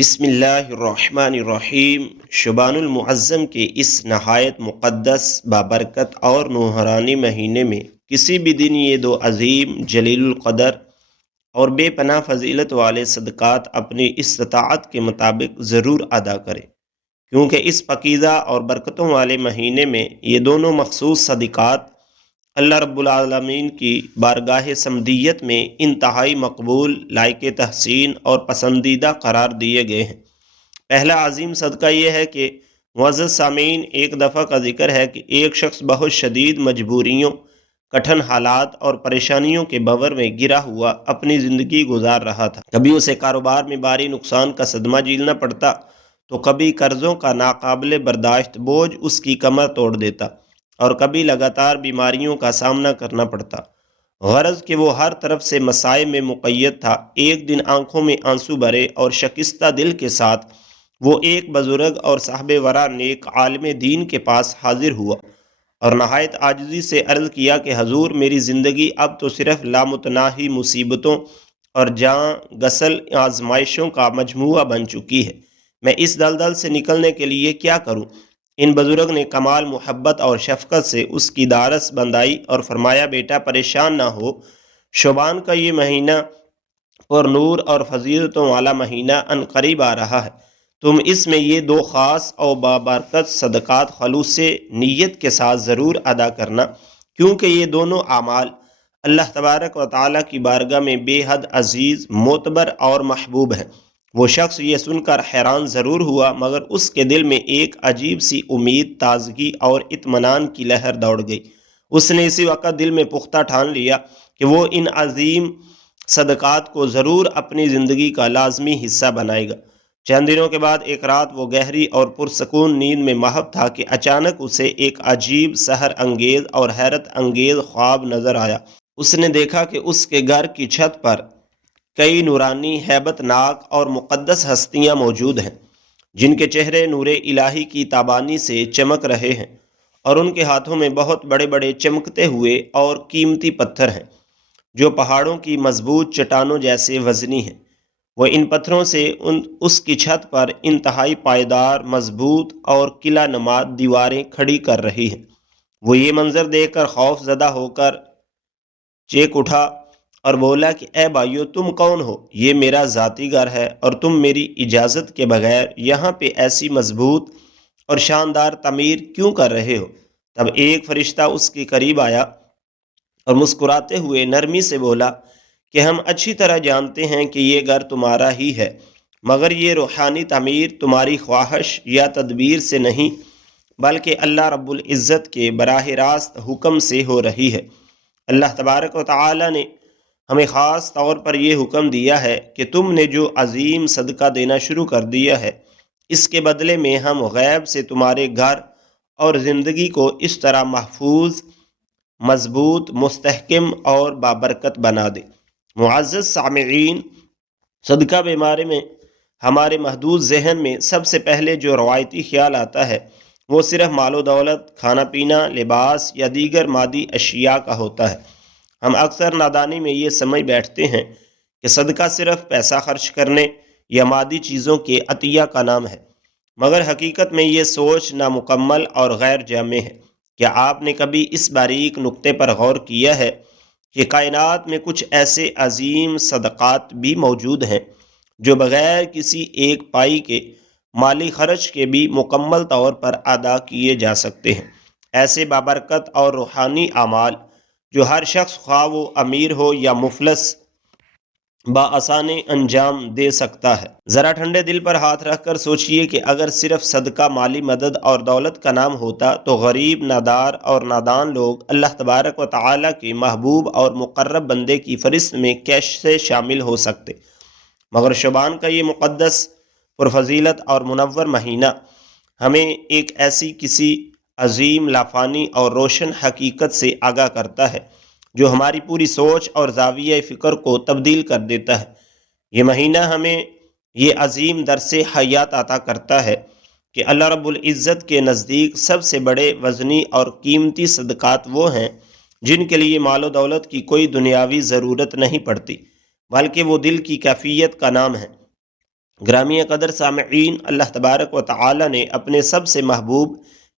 بسم اللہ الرحمن الرحیم۔ شعبان المعظم کے اس نہایت مقدس بابرکت اور نورانی مہینے میں کسی بھی دن یہ دو عظیم جلیل القدر اور بے پناہ فضیلت والے صدقات اپنی استطاعت کے مطابق ضرور ادا کریں، کیونکہ اس پاکیزہ اور برکتوں والے مہینے میں یہ دونوں مخصوص صدقات اللہ رب العالمین کی بارگاہ سمدیت میں انتہائی مقبول، لائق تحسین اور پسندیدہ قرار دیے گئے ہیں۔ پہلا عظیم صدقہ یہ ہے کہ معزز سامعین، ایک دفعہ کا ذکر ہے کہ ایک شخص بہت شدید مجبوریوں، کٹھن حالات اور پریشانیوں کے بور میں گرا ہوا اپنی زندگی گزار رہا تھا۔ کبھی اسے کاروبار میں بھاری نقصان کا صدمہ جھیلنا پڑتا، تو کبھی قرضوں کا ناقابل برداشت بوجھ اس کی کمر توڑ دیتا، اور کبھی لگاتار بیماریوں کا سامنا کرنا پڑتا۔ غرض کہ وہ ہر طرف سے مسائل میں مقید تھا۔ ایک دن آنکھوں میں آنسو بھرے اور شکستہ دل کے ساتھ وہ ایک بزرگ اور صاحب ورع نیک عالم دین کے پاس حاضر ہوا اور نہایت عاجزی سے عرض کیا کہ حضور، میری زندگی اب تو صرف لامتناہی مصیبتوں اور جاں گسل آزمائشوں کا مجموعہ بن چکی ہے۔ میں اس دلدل سے نکلنے کے لیے کیا کروں؟ ان بزرگ نے کمال محبت اور شفقت سے اس کی دارس بندائی اور فرمایا، بیٹا پریشان نہ ہو، شعبان کا یہ مہینہ پر نور اور فضیلتوں والا مہینہ ان قریب آ رہا ہے۔ تم اس میں یہ دو خاص اور بابرکت صدقات خلوص نیت کے ساتھ ضرور ادا کرنا، کیونکہ یہ دونوں اعمال اللہ تبارک و تعالیٰ کی بارگاہ میں بے حد عزیز، معتبر اور محبوب ہیں۔ وہ شخص یہ سن کر حیران ضرور ہوا، مگر اس کے دل میں ایک عجیب سی امید، تازگی اور اطمینان کی لہر دوڑ گئی۔ اس نے اسی وقت دل میں پختہ ٹھان لیا کہ وہ ان عظیم صدقات کو ضرور اپنی زندگی کا لازمی حصہ بنائے گا۔ چند دنوں کے بعد ایک رات وہ گہری اور پرسکون نیند میں محو تھا کہ اچانک اسے ایک عجیب، سحر انگیز اور حیرت انگیز خواب نظر آیا۔ اس نے دیکھا کہ اس کے گھر کی چھت پر کئی نورانی، ہیبت ناک اور مقدس ہستیاں موجود ہیں، جن کے چہرے نور الہی کی تابانی سے چمک رہے ہیں، اور ان کے ہاتھوں میں بہت بڑے بڑے چمکتے ہوئے اور قیمتی پتھر ہیں، جو پہاڑوں کی مضبوط چٹانوں جیسے وزنی ہیں۔ وہ ان پتھروں سے اس کی چھت پر انتہائی پائیدار، مضبوط اور قلعہ نما دیواریں کھڑی کر رہی ہیں۔ وہ یہ منظر دیکھ کر خوف زدہ ہو کر چیخ اٹھا اور بولا کہ اے بھائیو، تم کون ہو؟ یہ میرا ذاتی گھر ہے، اور تم میری اجازت کے بغیر یہاں پہ ایسی مضبوط اور شاندار تعمیر کیوں کر رہے ہو؟ تب ایک فرشتہ اس کے قریب آیا اور مسکراتے ہوئے نرمی سے بولا کہ ہم اچھی طرح جانتے ہیں کہ یہ گھر تمہارا ہی ہے، مگر یہ روحانی تعمیر تمہاری خواہش یا تدبیر سے نہیں، بلکہ اللہ رب العزت کے براہ راست حکم سے ہو رہی ہے۔ اللہ تبارک و تعالی نے ہمیں خاص طور پر یہ حکم دیا ہے کہ تم نے جو عظیم صدقہ دینا شروع کر دیا ہے، اس کے بدلے میں ہم غیب سے تمہارے گھر اور زندگی کو اس طرح محفوظ، مضبوط، مستحکم اور بابرکت بنا دیں۔ معزز سامعین، صدقہ کے بارے میں ہمارے محدود ذہن میں سب سے پہلے جو روایتی خیال آتا ہے، وہ صرف مال و دولت، کھانا پینا، لباس یا دیگر مادی اشیاء کا ہوتا ہے۔ ہم اکثر نادانی میں یہ سمجھ بیٹھتے ہیں کہ صدقہ صرف پیسہ خرچ کرنے یا مادی چیزوں کے عطیہ کا نام ہے، مگر حقیقت میں یہ سوچ نامکمل اور غیر جامع ہے۔ کیا آپ نے کبھی اس باریک نقطے پر غور کیا ہے کہ کائنات میں کچھ ایسے عظیم صدقات بھی موجود ہیں جو بغیر کسی ایک پائی کے مالی خرچ کے بھی مکمل طور پر ادا کیے جا سکتے ہیں؟ ایسے بابرکت اور روحانی اعمال جو ہر شخص، خواہ وہ امیر ہو یا مفلس، بآسانی انجام دے سکتا ہے۔ ذرا ٹھنڈے دل پر ہاتھ رکھ کر سوچئے کہ اگر صرف صدقہ مالی مدد اور دولت کا نام ہوتا تو غریب، نادار اور نادان لوگ اللہ تبارک و تعالیٰ کے محبوب اور مقرب بندے کی فہرست میں کیسے شامل ہو سکتے؟ مگر شعبان کا یہ مقدس، پرفضیلت اور منور مہینہ ہمیں ایک ایسی کسی عظیم، لافانی اور روشن حقیقت سے آگاہ کرتا ہے جو ہماری پوری سوچ اور زاویہ فکر کو تبدیل کر دیتا ہے۔ یہ مہینہ ہمیں یہ عظیم درس حیات عطا کرتا ہے کہ اللہ رب العزت کے نزدیک سب سے بڑے، وزنی اور قیمتی صدقات وہ ہیں جن کے لیے مال و دولت کی کوئی دنیاوی ضرورت نہیں پڑتی، بلکہ وہ دل کی کیفیت کا نام ہے۔ گرامی قدر سامعین، اللہ تبارک و تعالی نے اپنے سب سے محبوب،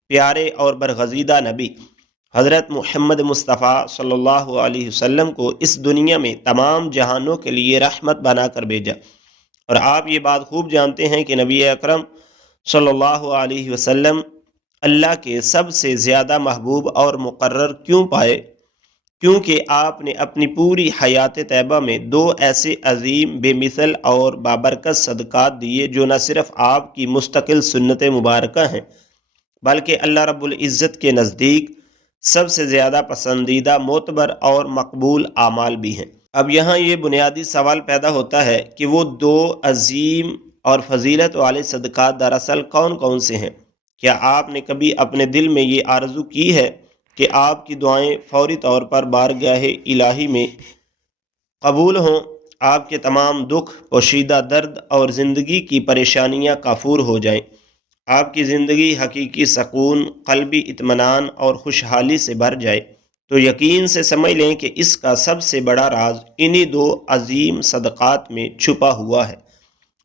پیارے اور برگزیدہ نبی حضرت محمد مصطفیٰ صلی اللہ علیہ وسلم کو اس دنیا میں تمام جہانوں کے لیے رحمت بنا کر بھیجا۔ اور آپ یہ بات خوب جانتے ہیں کہ نبی اکرم صلی اللہ علیہ وسلم اللہ کے سب سے زیادہ محبوب اور مقرر کیوں پائے؟ کیونکہ آپ نے اپنی پوری حیات طیبہ میں دو ایسے عظیم، بے مثل اور بابرکت صدقات دیے جو نہ صرف آپ کی مستقل سنت مبارکہ ہیں بلکہ اللہ رب العزت کے نزدیک سب سے زیادہ پسندیدہ، معتبر اور مقبول اعمال بھی ہیں۔ اب یہاں یہ بنیادی سوال پیدا ہوتا ہے کہ وہ دو عظیم اور فضیلت والے صدقات دراصل کون کون سے ہیں؟ کیا آپ نے کبھی اپنے دل میں یہ آرزو کی ہے کہ آپ کی دعائیں فوری طور پر بارگاہ الہی میں قبول ہوں، آپ کے تمام دکھ، پوشیدہ درد اور زندگی کی پریشانیاں کافور ہو جائیں، آپ کی زندگی حقیقی سکون، قلبی اطمینان اور خوشحالی سے بھر جائے؟ تو یقین سے سمجھ لیں کہ اس کا سب سے بڑا راز انہی دو عظیم صدقات میں چھپا ہوا ہے،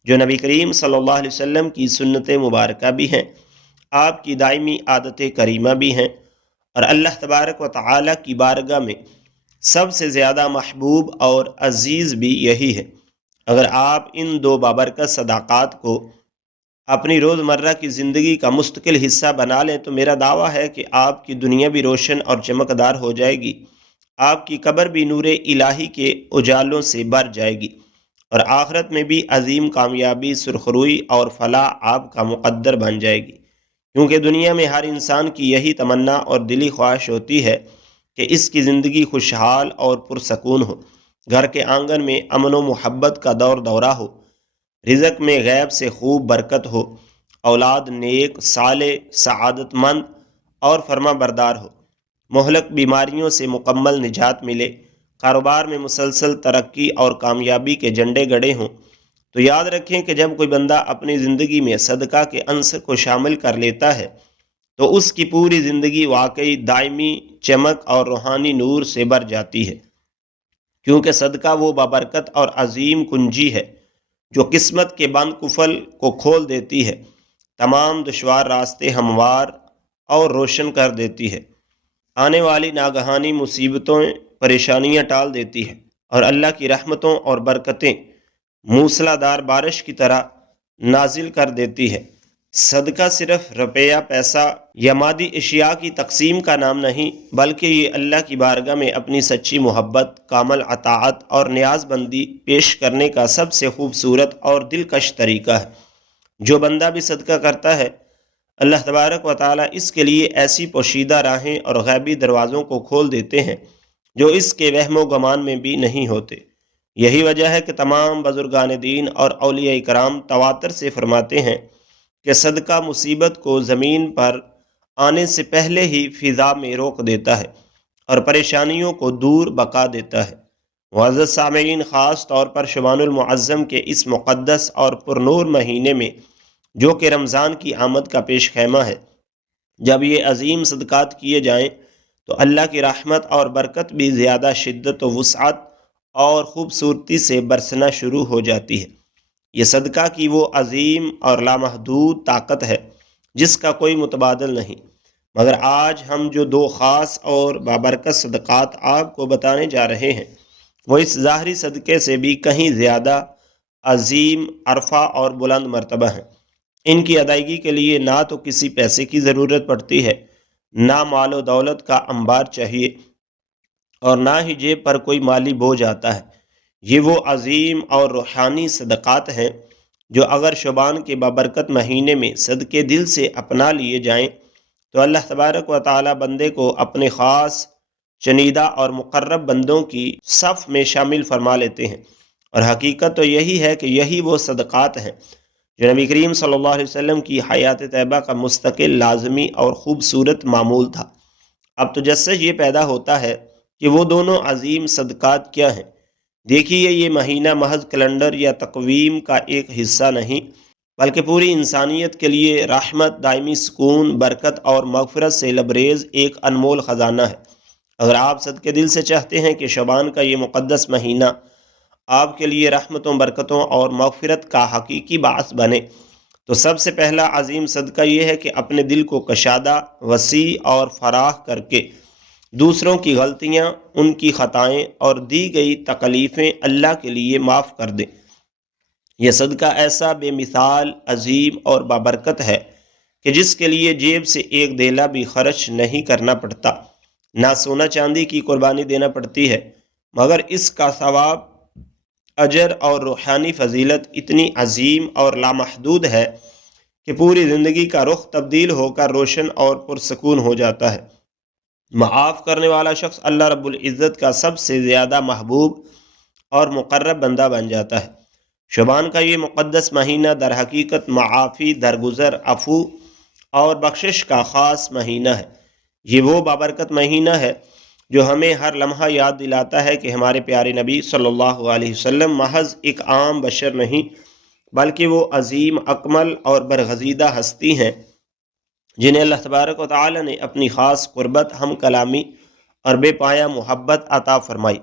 جو نبی کریم صلی اللہ علیہ وسلم کی سنت مبارکہ بھی ہیں، آپ کی دائمی عادت کریمہ بھی ہیں، اور اللہ تبارک و تعالی کی بارگاہ میں سب سے زیادہ محبوب اور عزیز بھی یہی ہے۔ اگر آپ ان دو بابرکت صدقات کو اپنی روزمرہ کی زندگی کا مستقل حصہ بنا لیں تو میرا دعویٰ ہے کہ آپ کی دنیا بھی روشن اور چمکدار ہو جائے گی، آپ کی قبر بھی نور الہی کے اجالوں سے بھر جائے گی، اور آخرت میں بھی عظیم کامیابی، سرخروئی اور فلاح آپ کا مقدر بن جائے گی، کیونکہ دنیا میں ہر انسان کی یہی تمنا اور دلی خواہش ہوتی ہے کہ اس کی زندگی خوشحال اور پرسکون ہو، گھر کے آنگن میں امن و محبت کا دور دورہ ہو، رزق میں غیب سے خوب برکت ہو، اولاد نیک، صالح، سعادت مند اور فرما بردار ہو، مہلک بیماریوں سے مکمل نجات ملے، کاروبار میں مسلسل ترقی اور کامیابی کے جھنڈے گڑے ہوں۔ تو یاد رکھیں کہ جب کوئی بندہ اپنی زندگی میں صدقہ کے عنصر کو شامل کر لیتا ہے تو اس کی پوری زندگی واقعی دائمی چمک اور روحانی نور سے بھر جاتی ہے، کیونکہ صدقہ وہ بابرکت اور عظیم کنجی ہے جو قسمت کے بند قفل کو کھول دیتی ہے، تمام دشوار راستے ہموار اور روشن کر دیتی ہے، آنے والی ناگہانی مصیبتوں، پریشانیاں ٹال دیتی ہے، اور اللہ کی رحمتوں اور برکتیں موسلا دار بارش کی طرح نازل کر دیتی ہے۔ صدقہ صرف روپیہ، پیسہ یا مادی اشیاء کی تقسیم کا نام نہیں، بلکہ یہ اللہ کی بارگاہ میں اپنی سچی محبت، کامل اطاعت اور نیاز بندی پیش کرنے کا سب سے خوبصورت اور دلکش طریقہ ہے۔ جو بندہ بھی صدقہ کرتا ہے، اللہ تبارک و تعالیٰ اس کے لیے ایسی پوشیدہ راہیں اور غیبی دروازوں کو کھول دیتے ہیں جو اس کے وہم و گمان میں بھی نہیں ہوتے۔ یہی وجہ ہے کہ تمام بزرگان دین اور اولیاء کرام تواتر سے فرماتے ہیں کہ صدقہ مصیبت کو زمین پر آنے سے پہلے ہی فضا میں روک دیتا ہے اور پریشانیوں کو دور بقا دیتا ہے۔ معزز سامعین، خاص طور پر شبان المعظم کے اس مقدس اور پرنور مہینے میں، جو کہ رمضان کی آمد کا پیش خیمہ ہے، جب یہ عظیم صدقات کیے جائیں تو اللہ کی رحمت اور برکت بھی زیادہ شدت و وسعت اور خوبصورتی سے برسنا شروع ہو جاتی ہے۔ یہ صدقہ کی وہ عظیم اور لامحدود طاقت ہے جس کا کوئی متبادل نہیں، مگر آج ہم جو دو خاص اور بابرکت صدقات آپ کو بتانے جا رہے ہیں وہ اس ظاہری صدقے سے بھی کہیں زیادہ عظیم، عرفہ اور بلند مرتبہ ہیں۔ ان کی ادائیگی کے لیے نہ تو کسی پیسے کی ضرورت پڑتی ہے، نہ مال و دولت کا انبار چاہیے، اور نہ ہی جیب پر کوئی مالی بوجھ آتا ہے۔ یہ وہ عظیم اور روحانی صدقات ہیں جو اگر شعبان کے بابرکت مہینے میں صدقے دل سے اپنا لیے جائیں تو اللہ تبارک و تعالی بندے کو اپنے خاص، چنیدہ اور مقرب بندوں کی صف میں شامل فرما لیتے ہیں۔ اور حقیقت تو یہی ہے کہ یہی وہ صدقات ہیں جو نبی کریم صلی اللہ علیہ وسلم کی حیات طیبہ کا مستقل، لازمی اور خوبصورت معمول تھا۔ اب تجسس یہ پیدا ہوتا ہے کہ وہ دونوں عظیم صدقات کیا ہیں۔ دیکھیے، یہ مہینہ محض کیلنڈر یا تقویم کا ایک حصہ نہیں، بلکہ پوری انسانیت کے لیے رحمت، دائمی سکون، برکت اور مغفرت سے لبریز ایک انمول خزانہ ہے۔ اگر آپ صدقے دل سے چاہتے ہیں کہ شعبان کا یہ مقدس مہینہ آپ کے لیے رحمتوں، برکتوں اور مغفرت کا حقیقی باعث بنے، تو سب سے پہلا عظیم صدقہ یہ ہے کہ اپنے دل کو کشادہ، وسیع اور فراخ کر کے دوسروں کی غلطیاں، ان کی خطائیں اور دی گئی تکلیفیں اللہ کے لیے معاف کر دیں۔ یہ صدقہ ایسا بے مثال، عظیم اور بابرکت ہے کہ جس کے لیے جیب سے ایک دھیلا بھی خرچ نہیں کرنا پڑتا، نہ سونا چاندی کی قربانی دینا پڑتی ہے، مگر اس کا ثواب، اجر اور روحانی فضیلت اتنی عظیم اور لامحدود ہے کہ پوری زندگی کا رخ تبدیل ہو کر روشن اور پرسکون ہو جاتا ہے۔ معاف کرنے والا شخص اللہ رب العزت کا سب سے زیادہ محبوب اور مقرب بندہ بن جاتا ہے۔ شعبان کا یہ مقدس مہینہ در حقیقت معافی، درگزر، عفو اور بخشش کا خاص مہینہ ہے۔ یہ وہ بابرکت مہینہ ہے جو ہمیں ہر لمحہ یاد دلاتا ہے کہ ہمارے پیارے نبی صلی اللہ علیہ وسلم محض ایک عام بشر نہیں، بلکہ وہ عظیم، اکمل اور برگزیدہ ہستی ہیں جنہیں اللہ تبارک و تعالی نے اپنی خاص قربت، ہم کلامی اور بے پایا محبت عطا فرمائی،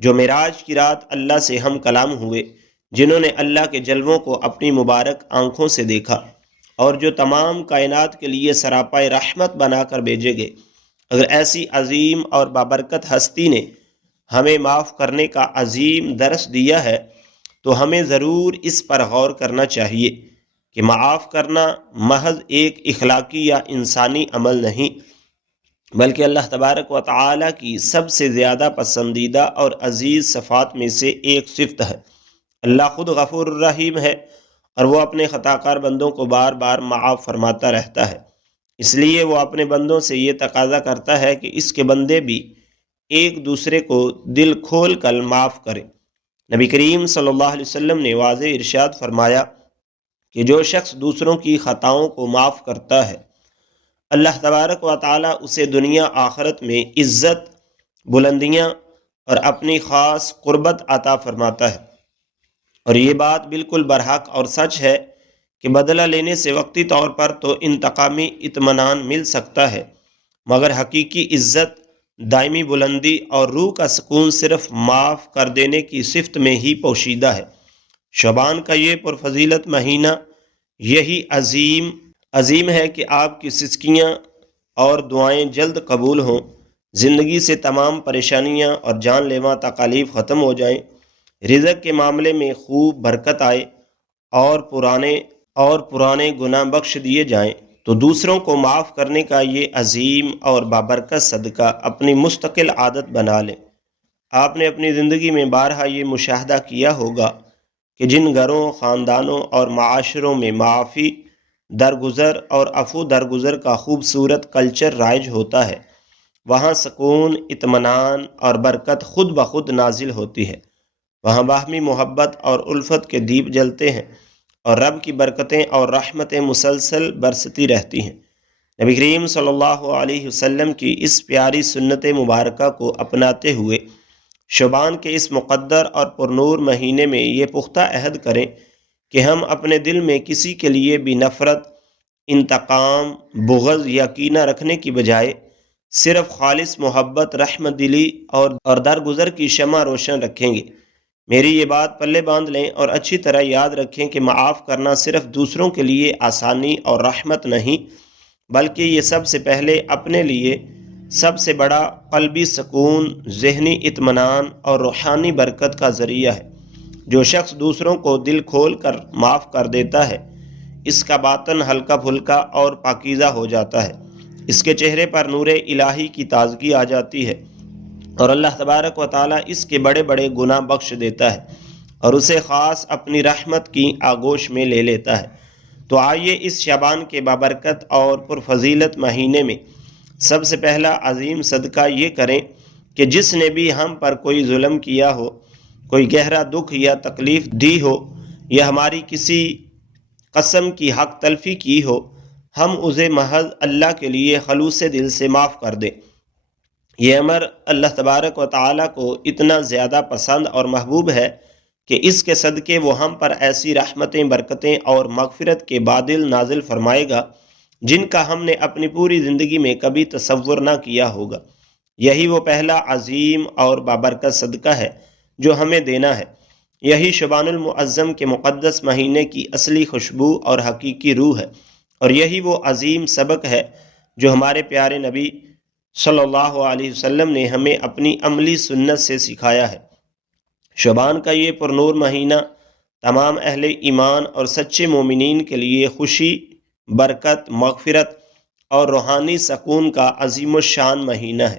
جو معراج کی رات اللہ سے ہم کلام ہوئے، جنہوں نے اللہ کے جلووں کو اپنی مبارک آنکھوں سے دیکھا، اور جو تمام کائنات کے لیے سراپائے رحمت بنا کر بھیجے گئے۔ اگر ایسی عظیم اور بابرکت ہستی نے ہمیں معاف کرنے کا عظیم درس دیا ہے تو ہمیں ضرور اس پر غور کرنا چاہیے کہ معاف کرنا محض ایک اخلاقی یا انسانی عمل نہیں، بلکہ اللہ تبارک و تعالی کی سب سے زیادہ پسندیدہ اور عزیز صفات میں سے ایک صفت ہے۔ اللہ خود غفور الرحیم ہے اور وہ اپنے خطا کار بندوں کو بار بار معاف فرماتا رہتا ہے۔ اس لیے وہ اپنے بندوں سے یہ تقاضا کرتا ہے کہ اس کے بندے بھی ایک دوسرے کو دل کھول کر معاف کریں۔ نبی کریم صلی اللہ علیہ وسلم نے واضح ارشاد فرمایا کہ جو شخص دوسروں کی خطاؤں کو معاف کرتا ہے، اللہ تبارک و تعالی اسے دنیا آخرت میں عزت، بلندیاں اور اپنی خاص قربت عطا فرماتا ہے۔ اور یہ بات بالکل برحق اور سچ ہے کہ بدلہ لینے سے وقتی طور پر تو انتقامی اطمینان مل سکتا ہے، مگر حقیقی عزت، دائمی بلندی اور روح کا سکون صرف معاف کر دینے کی صفت میں ہی پوشیدہ ہے۔ شعبان کا یہ پرفضیلت مہینہ یہی عظیم ہے کہ آپ کی سسکیاں اور دعائیں جلد قبول ہوں، زندگی سے تمام پریشانیاں اور جان لیوا تکالیف ختم ہو جائیں، رزق کے معاملے میں خوب برکت آئے اور پرانے گناہ بخش دیے جائیں۔ تو دوسروں کو معاف کرنے کا یہ عظیم اور بابرکت صدقہ اپنی مستقل عادت بنا لیں۔ آپ نے اپنی زندگی میں بارہا یہ مشاہدہ کیا ہوگا کہ جن گھروں، خاندانوں اور معاشروں میں معافی، درگزر اور عفو درگزر کا خوبصورت کلچر رائج ہوتا ہے، وہاں سکون، اطمینان اور برکت خود بخود نازل ہوتی ہے۔ وہاں باہمی محبت اور الفت کے دیپ جلتے ہیں اور رب کی برکتیں اور رحمتیں مسلسل برستی رہتی ہیں۔ نبی کریم صلی اللہ علیہ وسلم کی اس پیاری سنت مبارکہ کو اپناتے ہوئے شعبان کے اس مقدر اور پرنور مہینے میں یہ پختہ عہد کریں کہ ہم اپنے دل میں کسی کے لیے بھی نفرت، انتقام، بغض یا کینہ رکھنے کی بجائے صرف خالص محبت، رحمت دلی اور درگزر کی شمع روشن رکھیں گے۔ میری یہ بات پلے باندھ لیں اور اچھی طرح یاد رکھیں کہ معاف کرنا صرف دوسروں کے لیے آسانی اور رحمت نہیں، بلکہ یہ سب سے پہلے اپنے لیے سب سے بڑا قلبی سکون، ذہنی اطمینان اور روحانی برکت کا ذریعہ ہے۔ جو شخص دوسروں کو دل کھول کر معاف کر دیتا ہے، اس کا باطن ہلکا پھلکا اور پاکیزہ ہو جاتا ہے، اس کے چہرے پر نور الہی کی تازگی آ جاتی ہے اور اللہ تبارک و تعالی اس کے بڑے بڑے گناہ بخش دیتا ہے اور اسے خاص اپنی رحمت کی آغوش میں لے لیتا ہے۔ تو آئیے اس شعبان کے بابرکت اور پرفضیلت مہینے میں سب سے پہلا عظیم صدقہ یہ کریں کہ جس نے بھی ہم پر کوئی ظلم کیا ہو، کوئی گہرا دکھ یا تکلیف دی ہو یا ہماری کسی قسم کی حق تلفی کی ہو، ہم اسے محض اللہ کے لیے خلوص دل سے معاف کر دیں۔ یہ امر اللہ تبارک و تعالیٰ کو اتنا زیادہ پسند اور محبوب ہے کہ اس کے صدقے وہ ہم پر ایسی رحمتیں، برکتیں اور مغفرت کے بادل نازل فرمائے گا جن کا ہم نے اپنی پوری زندگی میں کبھی تصور نہ کیا ہوگا۔ یہی وہ پہلا عظیم اور بابرکت صدقہ ہے جو ہمیں دینا ہے۔ یہی شبان المعظم کے مقدس مہینے کی اصلی خوشبو اور حقیقی روح ہے، اور یہی وہ عظیم سبق ہے جو ہمارے پیارے نبی صلی اللہ علیہ وسلم نے ہمیں اپنی عملی سنت سے سکھایا ہے۔ شعبان کا یہ پرنور مہینہ تمام اہل ایمان اور سچے مومنین کے لیے خوشی، برکت، مغفرت اور روحانی سکون کا عظیم الشان مہینہ ہے۔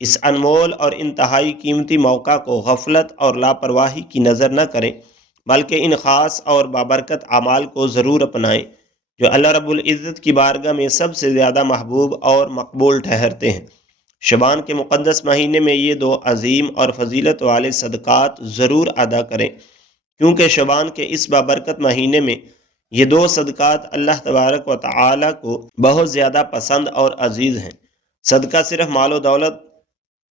اس انمول اور انتہائی قیمتی موقع کو غفلت اور لاپرواہی کی نظر نہ کریں، بلکہ ان خاص اور بابرکت اعمال کو ضرور اپنائیں جو اللہ رب العزت کی بارگاہ میں سب سے زیادہ محبوب اور مقبول ٹھہرتے ہیں۔ شعبان کے مقدس مہینے میں یہ دو عظیم اور فضیلت والے صدقات ضرور ادا کریں، کیونکہ شعبان کے اس بابرکت مہینے میں یہ دو صدقات اللہ تبارک و تعالی کو بہت زیادہ پسند اور عزیز ہیں۔ صدقہ صرف مال و دولت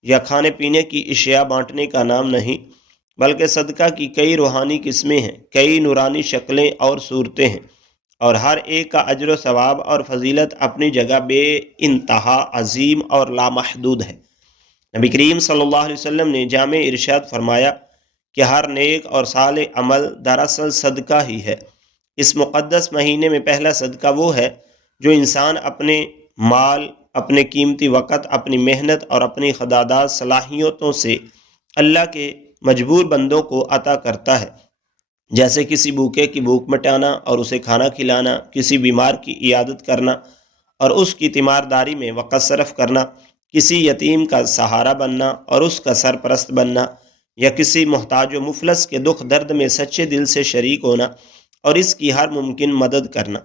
یا کھانے پینے کی اشیاء بانٹنے کا نام نہیں، بلکہ صدقہ کی کئی روحانی قسمیں ہیں، کئی نورانی شکلیں اور صورتیں ہیں، اور ہر ایک کا اجر و ثواب اور فضیلت اپنی جگہ بے انتہا عظیم اور لامحدود ہے۔ نبی کریم صلی اللہ علیہ وسلم نے جامع ارشاد فرمایا کہ ہر نیک اور صالح عمل دراصل صدقہ ہی ہے۔ اس مقدس مہینے میں پہلا صدقہ وہ ہے جو انسان اپنے مال، اپنے قیمتی وقت، اپنی محنت اور اپنی خداداد صلاحیتوں سے اللہ کے مجبور بندوں کو عطا کرتا ہے، جیسے کسی بھوکے کی بھوک مٹانا اور اسے کھانا کھلانا، کسی بیمار کی عیادت کرنا اور اس کی تیمارداری میں وقت صرف کرنا، کسی یتیم کا سہارا بننا اور اس کا سرپرست بننا، یا کسی محتاج و مفلس کے دکھ درد میں سچے دل سے شریک ہونا اور اس کی ہر ممکن مدد کرنا۔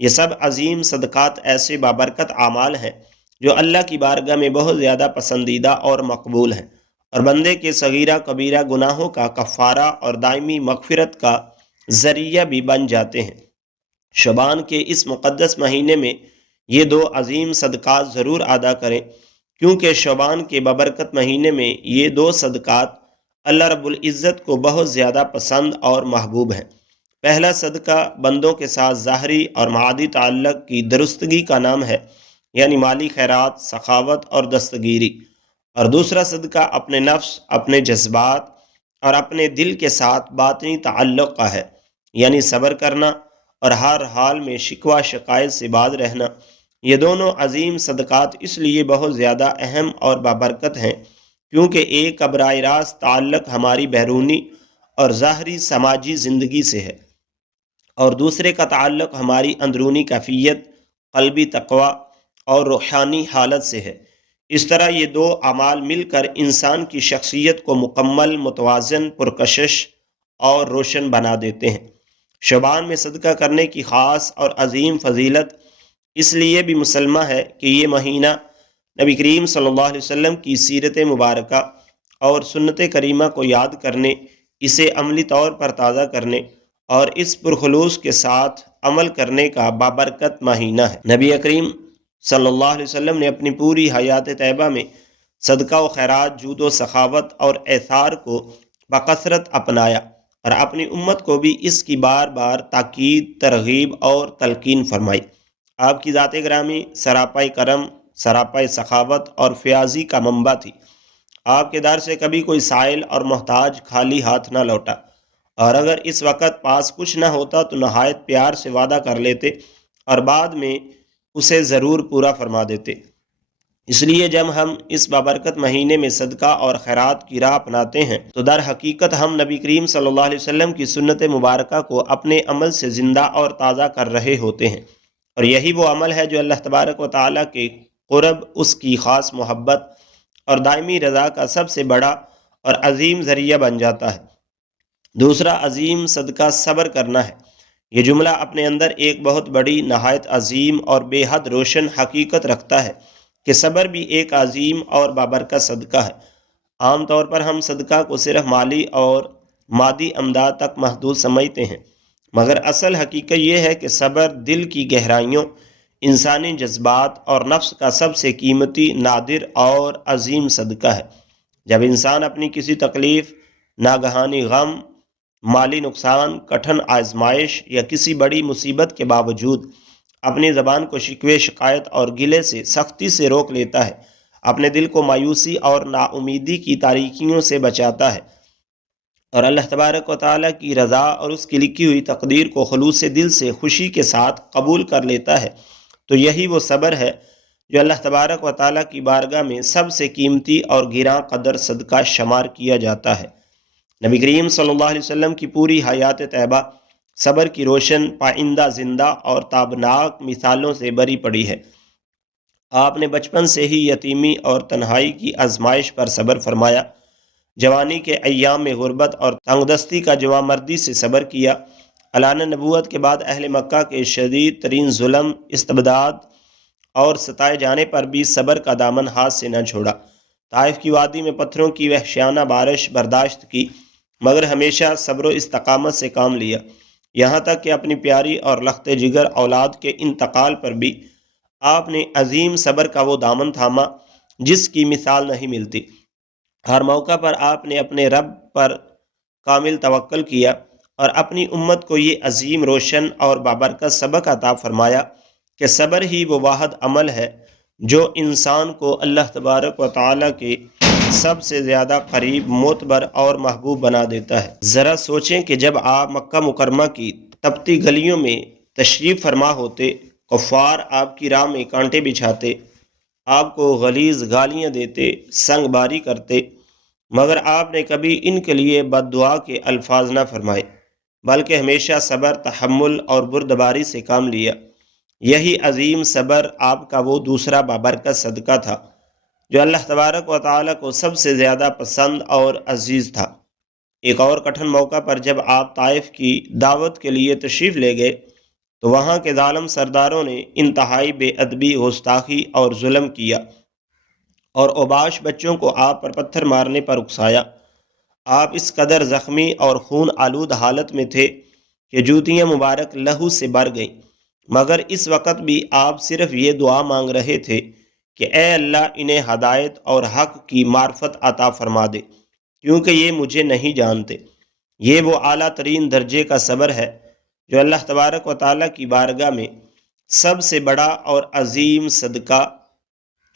یہ سب عظیم صدقات ایسے بابرکت اعمال ہیں جو اللہ کی بارگاہ میں بہت زیادہ پسندیدہ اور مقبول ہیں، اور بندے کے صغیرہ کبیرہ گناہوں کا کفارہ اور دائمی مغفرت کا ذریعہ بھی بن جاتے ہیں۔ شعبان کے اس مقدس مہینے میں یہ دو عظیم صدقات ضرور ادا کریں، کیونکہ شعبان کے بابرکت مہینے میں یہ دو صدقات اللہ رب العزت کو بہت زیادہ پسند اور محبوب ہیں۔ پہلا صدقہ بندوں کے ساتھ ظاہری اور معادی تعلق کی درستگی کا نام ہے، یعنی مالی خیرات، سخاوت اور دستگیری، اور دوسرا صدقہ اپنے نفس، اپنے جذبات اور اپنے دل کے ساتھ باطنی تعلق کا ہے، یعنی صبر کرنا اور ہر حال میں شکوہ شکایت سے باز رہنا۔ یہ دونوں عظیم صدقات اس لیے بہت زیادہ اہم اور بابرکت ہیں کیونکہ ایک کا براہ راست تعلق ہماری بیرونی اور ظاہری سماجی زندگی سے ہے، اور دوسرے کا تعلق ہماری اندرونی کیفیت، قلبی تقوی اور روحانی حالت سے ہے۔ اس طرح یہ دو اعمال مل کر انسان کی شخصیت کو مکمل، متوازن، پرکشش اور روشن بنا دیتے ہیں۔ شعبان میں صدقہ کرنے کی خاص اور عظیم فضیلت اس لیے بھی مسلمہ ہے کہ یہ مہینہ نبی کریم صلی اللہ علیہ وسلم کی سیرت مبارکہ اور سنت کریمہ کو یاد کرنے، اسے عملی طور پر تازہ کرنے اور اس پرخلوص کے ساتھ عمل کرنے کا بابرکت مہینہ ہے۔ نبی کریم صلی اللہ علیہ وسلم نے اپنی پوری حیات طیبہ میں صدقہ و خیرات، جود و سخاوت اور ایثار کو بکثرت اپنایا، اور اپنی امت کو بھی اس کی بار بار تاکید، ترغیب اور تلقین فرمائی۔ آپ کی ذات گرامی سراپائی کرم، سراپائی سخاوت اور فیاضی کا منبع تھی۔ آپ کے در سے کبھی کوئی سائل اور محتاج خالی ہاتھ نہ لوٹا، اور اگر اس وقت پاس کچھ نہ ہوتا تو نہایت پیار سے وعدہ کر لیتے اور بعد میں اسے ضرور پورا فرما دیتے۔ اس لیے جب ہم اس بابرکت مہینے میں صدقہ اور خیرات کی راہ اپناتے ہیں تو در حقیقت ہم نبی کریم صلی اللہ علیہ وسلم کی سنت مبارکہ کو اپنے عمل سے زندہ اور تازہ کر رہے ہوتے ہیں، اور یہی وہ عمل ہے جو اللہ تبارک و تعالیٰ کے قرب، اس کی خاص محبت اور دائمی رضا کا سب سے بڑا اور عظیم ذریعہ بن جاتا ہے۔ دوسرا عظیم صدقہ صبر کرنا ہے۔ یہ جملہ اپنے اندر ایک بہت بڑی، نہایت عظیم اور بے حد روشن حقیقت رکھتا ہے کہ صبر بھی ایک عظیم اور بابرکت صدقہ ہے۔ عام طور پر ہم صدقہ کو صرف مالی اور مادی امداد تک محدود سمجھتے ہیں، مگر اصل حقیقت یہ ہے کہ صبر دل کی گہرائیوں، انسانی جذبات اور نفس کا سب سے قیمتی، نادر اور عظیم صدقہ ہے۔ جب انسان اپنی کسی تکلیف، ناگہانی غم، مالی نقصان، کٹھن آزمائش یا کسی بڑی مصیبت کے باوجود اپنی زبان کو شکوے، شکایت اور گلے سے سختی سے روک لیتا ہے، اپنے دل کو مایوسی اور نا امیدی کی تاریکیوں سے بچاتا ہے، اور اللہ تبارک و تعالیٰ کی رضا اور اس کی لکھی ہوئی تقدیر کو خلوص دل سے خوشی کے ساتھ قبول کر لیتا ہے، تو یہی وہ صبر ہے جو اللہ تبارک و تعالیٰ کی بارگاہ میں سب سے قیمتی اور گراں قدر صدقہ شمار کیا جاتا ہے۔ نبی کریم صلی اللہ علیہ وسلم کی پوری حیات طیبہ صبر کی روشن، پائندہ، زندہ اور تابناک مثالوں سے بری پڑی ہے۔ آپ نے بچپن سے ہی یتیمی اور تنہائی کی آزمائش پر صبر فرمایا، جوانی کے ایام میں غربت اور تنگ دستی کا جوانمردی سے صبر کیا، اعلان نبوت کے بعد اہل مکہ کے شدید ترین ظلم، استبداد اور ستائے جانے پر بھی صبر کا دامن ہاتھ سے نہ چھوڑا۔ طائف کی وادی میں پتھروں کی وحشیانہ بارش برداشت کی، مگر ہمیشہ صبر و استقامت سے کام لیا، یہاں تک کہ اپنی پیاری اور لخت جگر اولاد کے انتقال پر بھی آپ نے عظیم صبر کا وہ دامن تھاما جس کی مثال نہیں ملتی۔ ہر موقع پر آپ نے اپنے رب پر کامل توکل کیا اور اپنی امت کو یہ عظیم، روشن اور بابرکت سبق عطا فرمایا کہ صبر ہی وہ واحد عمل ہے جو انسان کو اللہ تبارک و تعالیٰ کے سب سے زیادہ قریب، معتبر اور محبوب بنا دیتا ہے۔ ذرا سوچیں کہ جب آپ مکہ مکرمہ کی تپتی گلیوں میں تشریف فرما ہوتے، کفار آپ کی راہ میں کانٹے بچھاتے، آپ کو غلیظ گالیاں دیتے، سنگ باری کرتے، مگر آپ نے کبھی ان کے لیے بد دعا کے الفاظ نہ فرمائے، بلکہ ہمیشہ صبر، تحمل اور بردباری سے کام لیا۔ یہی عظیم صبر آپ کا وہ دوسرا بابرکت صدقہ تھا جو اللہ تبارک و تعالیٰ کو سب سے زیادہ پسند اور عزیز تھا۔ ایک اور کٹھن موقع پر جب آپ طائف کی دعوت کے لیے تشریف لے گئے تو وہاں کے ظالم سرداروں نے انتہائی بے ادبی، گستاخی اور ظلم کیا اور اوباش بچوں کو آپ پر پتھر مارنے پر اکسایا۔ آپ اس قدر زخمی اور خون آلود حالت میں تھے کہ جوتیاں مبارک لہو سے بھر گئیں، مگر اس وقت بھی آپ صرف یہ دعا مانگ رہے تھے کہ اے اللہ، انہیں ہدایت اور حق کی معرفت عطا فرما دے، کیونکہ یہ مجھے نہیں جانتے۔ یہ وہ اعلیٰ ترین درجے کا صبر ہے جو اللہ تبارک و تعالیٰ کی بارگاہ میں سب سے بڑا اور عظیم صدقہ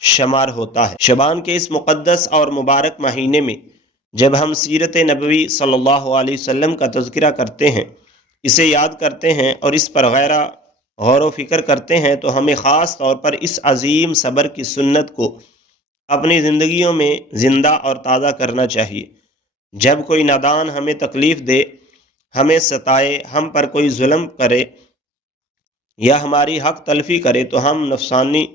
شمار ہوتا ہے۔ شعبان کے اس مقدس اور مبارک مہینے میں جب ہم سیرت نبوی صلی اللہ علیہ وسلم کا تذکرہ کرتے ہیں، اسے یاد کرتے ہیں اور اس پر غور و فکر کرتے ہیں، تو ہمیں خاص طور پر اس عظیم صبر کی سنت کو اپنی زندگیوں میں زندہ اور تازہ کرنا چاہیے۔ جب کوئی نادان ہمیں تکلیف دے، ہمیں ستائے، ہم پر کوئی ظلم کرے یا ہماری حق تلفی کرے، تو ہم نفسانی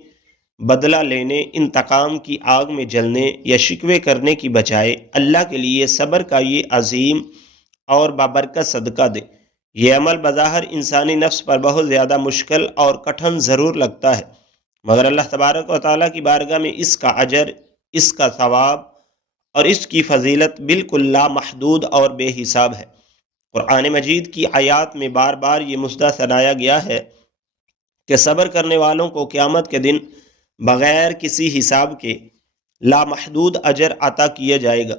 بدلہ لینے، انتقام کی آگ میں جلنے یا شکوے کرنے کی بجائے اللہ کے لیے صبر کا یہ عظیم اور بابرکت صدقہ دیں۔ یہ عمل بظاہر انسانی نفس پر بہت زیادہ مشکل اور کٹھن ضرور لگتا ہے، مگر اللہ تبارک و تعالیٰ کی بارگاہ میں اس کا اجر، اس کا ثواب اور اس کی فضیلت بالکل لامحدود اور بے حساب ہے۔ قرآن مجید کی آیات میں بار بار یہ مژدہ سنایا گیا ہے کہ صبر کرنے والوں کو قیامت کے دن بغیر کسی حساب کے لامحدود اجر عطا کیا جائے گا۔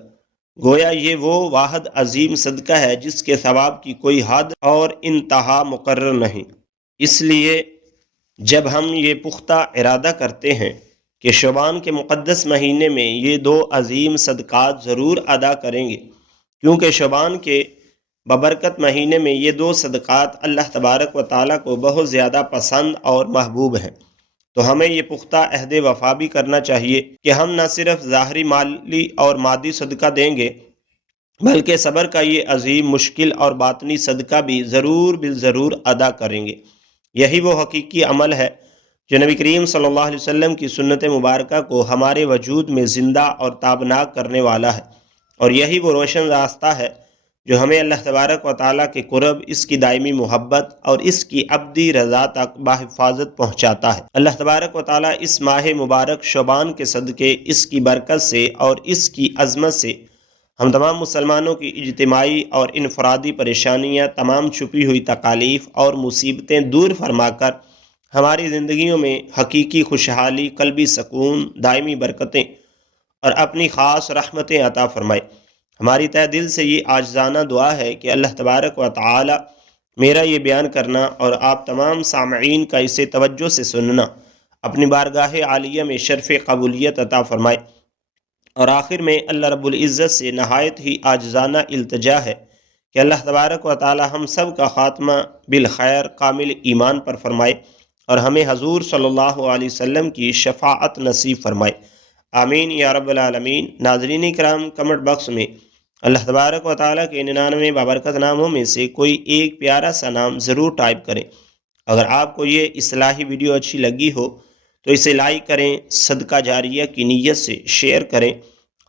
گویا یہ وہ واحد عظیم صدقہ ہے جس کے ثواب کی کوئی حد اور انتہا مقرر نہیں۔ اس لیے جب ہم یہ پختہ ارادہ کرتے ہیں کہ شعبان کے مقدس مہینے میں یہ دو عظیم صدقات ضرور ادا کریں گے، کیونکہ شعبان کے ببرکت مہینے میں یہ دو صدقات اللہ تبارک و تعالیٰ کو بہت زیادہ پسند اور محبوب ہیں، تو ہمیں یہ پختہ عہد وفا بھی کرنا چاہیے کہ ہم نہ صرف ظاہری مالی اور مادی صدقہ دیں گے، بلکہ صبر کا یہ عظیم، مشکل اور باطنی صدقہ بھی ضرور بالضرور ادا کریں گے۔ یہی وہ حقیقی عمل ہے جو نبی کریم صلی اللہ علیہ وسلم کی سنت مبارکہ کو ہمارے وجود میں زندہ اور تابناک کرنے والا ہے، اور یہی وہ روشن راستہ ہے جو ہمیں اللہ تبارک و تعالیٰ کے قرب، اس کی دائمی محبت اور اس کی ابدی رضا تک بحفاظت پہنچاتا ہے۔ اللہ تبارک و تعالیٰ اس ماہ مبارک شعبان کے صدقے، اس کی برکت سے اور اس کی عظمت سے ہم تمام مسلمانوں کی اجتماعی اور انفرادی پریشانیاں، تمام چھپی ہوئی تکالیف اور مصیبتیں دور فرما کر ہماری زندگیوں میں حقیقی خوشحالی، قلبی سکون، دائمی برکتیں اور اپنی خاص رحمتیں عطا فرمائے۔ ہماری تہ دل سے یہ عاجزانہ دعا ہے کہ اللہ تبارک و تعالی میرا یہ بیان کرنا اور آپ تمام سامعین کا اسے توجہ سے سننا اپنی بارگاہ عالیہ میں شرف قبولیت عطا فرمائے، اور آخر میں اللہ رب العزت سے نہایت ہی عاجزانہ التجا ہے کہ اللہ تبارک و تعالی ہم سب کا خاتمہ بالخیر کامل ایمان پر فرمائے اور ہمیں حضور صلی اللہ علیہ وسلم کی شفاعت نصیب فرمائے، آمین یا رب العالمین۔ ناظرین کرام، کمنٹ باکس میں اللہ تبارک و تعالیٰ کے 99 بابرکت ناموں میں سے کوئی ایک پیارا سا نام ضرور ٹائپ کریں۔ اگر آپ کو یہ اصلاحی ویڈیو اچھی لگی ہو تو اسے لائک کریں، صدقہ جاریہ کی نیت سے شیئر کریں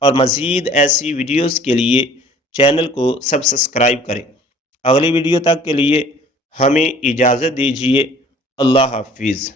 اور مزید ایسی ویڈیوز کے لیے چینل کو سبسکرائب کریں۔ اگلی ویڈیو تک کے لیے ہمیں اجازت دیجیے، اللہ حافظ۔